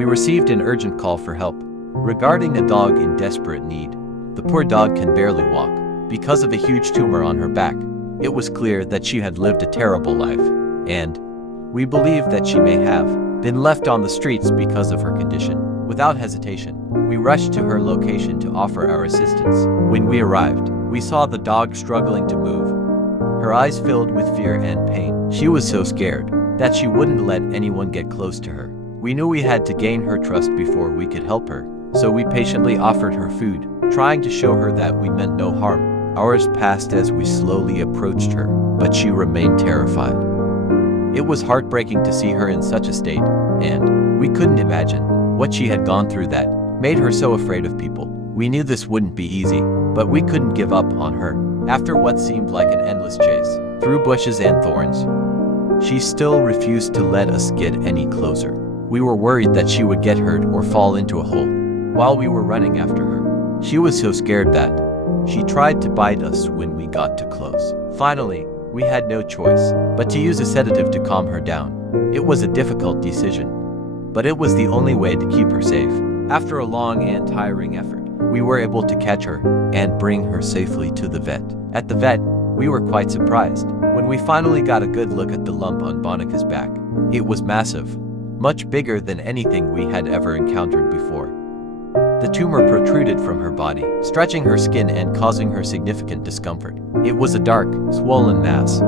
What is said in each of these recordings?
we received an urgent call for help regarding a dog in desperate need. The poor dog can barely walk because of a huge tumor on her back. It was clear that she had lived a terrible life, and we believe that she may have been left on the streets because of her condition. Without hesitation, we rushed to her location to offer our assistance. When we arrived, we saw the dog struggling to move, her eyes filled with fear and pain. She was so scared that she wouldn't let anyone get close to her. We knew we had to gain her trust before we could help her, so we patiently offered her food, trying to show her that we meant no harm. Hours passed as we slowly approached her, but she remained terrified. It was heartbreaking to see her in such a state, and we couldn't imagine what she had gone through that made her so afraid of people. We knew this wouldn't be easy, but we couldn't give up on her. After what seemed like an endless chase through bushes and thorns, she still refused to let us get any closer. We were worried that she would get hurt or fall into a hole while we were running after her. She was so scared that she tried to bite us when we got too close. Finally, we had no choice but to use a sedative to calm her down. It was a difficult decision, but it was the only way to keep her safe. After a long and tiring effort, we were able to catch her and bring her safely to the vet. At the vet, we were quite surprised when we finally got a good look at the lump on Bonica's back. It was massive, much bigger than anything we had ever encountered before. The tumor protruded from her body, stretching her skin and causing her significant discomfort. It was a dark, swollen mass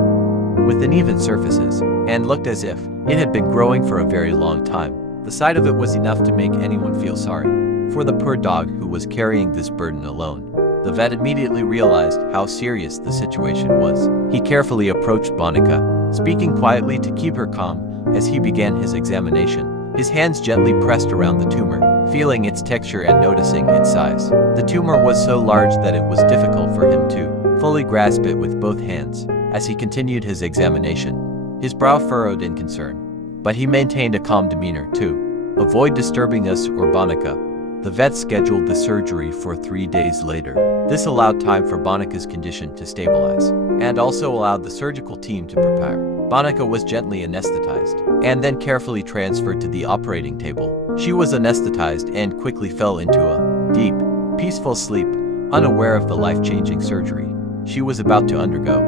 with uneven surfaces and looked as if it had been growing for a very long time. The sight of it was enough to make anyone feel sorry for the poor dog who was carrying this burden alone. The vet immediately realized how serious the situation was. He carefully approached Bonica, speaking quietly to keep her calm as he began his examination. His hands gently pressed around the tumor, feeling its texture and noticing its size. The tumor was so large that it was difficult for him to fully grasp it with both hands. As he continued his examination, his brow furrowed in concern, but he maintained a calm demeanor to avoid disturbing us or Bonica. The vet scheduled the surgery for 3 days later. This allowed time for Bonica's condition to stabilize, and also allowed the surgical team to prepare. Bonica was gently anesthetized, and then carefully transferred to the operating table. She was anesthetized and quickly fell into a deep, peaceful sleep, unaware of the life-changing surgery she was about to undergo.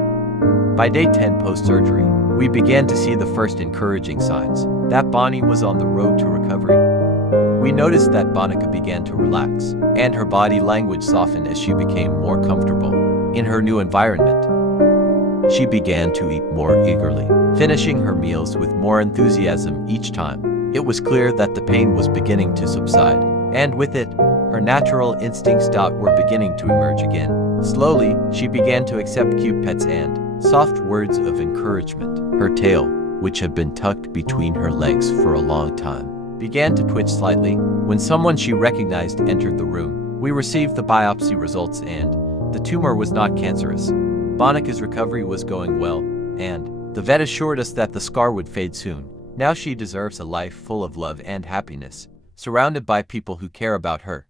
By day 10 post-surgery, we began to see the first encouraging signs that Bonnie was on the road to recovery. We noticed that Bonica began to relax, and her body language softened as she became more comfortable in her new environment. She began to eat more eagerly, finishing her meals with more enthusiasm each time. It was clear that the pain was beginning to subside, and with it, her natural instincts were beginning to emerge again. Slowly, she began to accept cute pets and soft words of encouragement. Her tail, which had been tucked between her legs for a long time, began to twitch slightly. When someone she recognized entered the room, we received the biopsy results and the tumor was not cancerous. Bonica's recovery was going well, and the vet assured us that the scar would fade soon. Now she deserves a life full of love and happiness, surrounded by people who care about her.